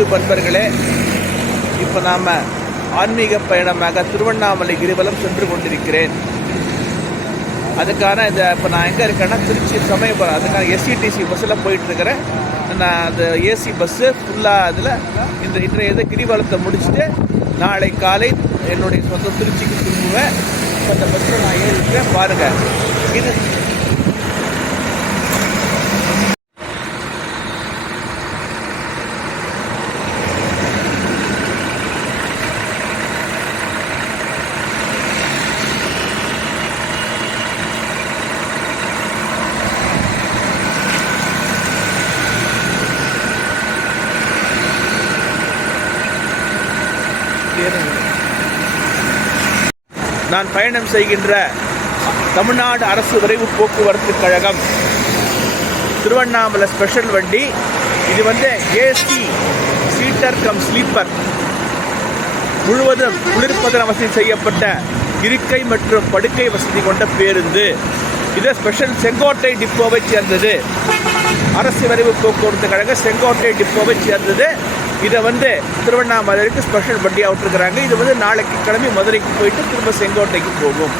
YouTube நண்பர்களே, இப்போ நாம் ஆன்மீக பயணமாக திருவண்ணாமலை கிரிவலம் சென்று கொண்டிருக்கிறேன். அதுக்கான இப்போ நான் எங்கே இருக்கேன்னா திருச்சி சமயபுரம், அதுக்கான எஸ்சிடிசி பஸ்ஸில் போயிட்டுருக்கிறேன். நான் அந்த ஏசி பஸ்ஸு ஃபுல்லாக அதில் இன்றைய கிரிவலத்தை முடிச்சுட்டு நாளை காலை என்னுடைய சொந்த திருச்சிக்கு திரும்புவேன். இப்போ அந்த பஸ்ஸில் நான் ஏறிக்கிறேன். பாருங்கள், இது நான் பயணம் செய்கின்ற தமிழ்நாடு அரசு விரைவு போக்குவரத்து கழகம் திருவண்ணாமலை ஸ்பெஷல் வண்டி. இது ஏசி சீட்டர் கம் ஸ்லீப்பர், முழுவதும் குளிர்பதன வசதி செய்யப்பட்ட இருக்கை மற்றும் படுக்கை வசதி கொண்ட பேருந்து. இது ஸ்பெஷல் செங்கோட்டை டிப்போவை சேர்ந்தது. அரசு விரைவு போக்குவரத்து கழக செங்கோட்டை டிப்போவை சேர்ந்தது. இதை திருவண்ணாமலைக்கு ஸ்பெஷல் வண்டியாக விட்டுருக்குறாங்க. இது நாளைக்கு கிளம்பி மதுரைக்கு போயிட்டு திரும்ப செங்கோட்டைக்கு போகும்.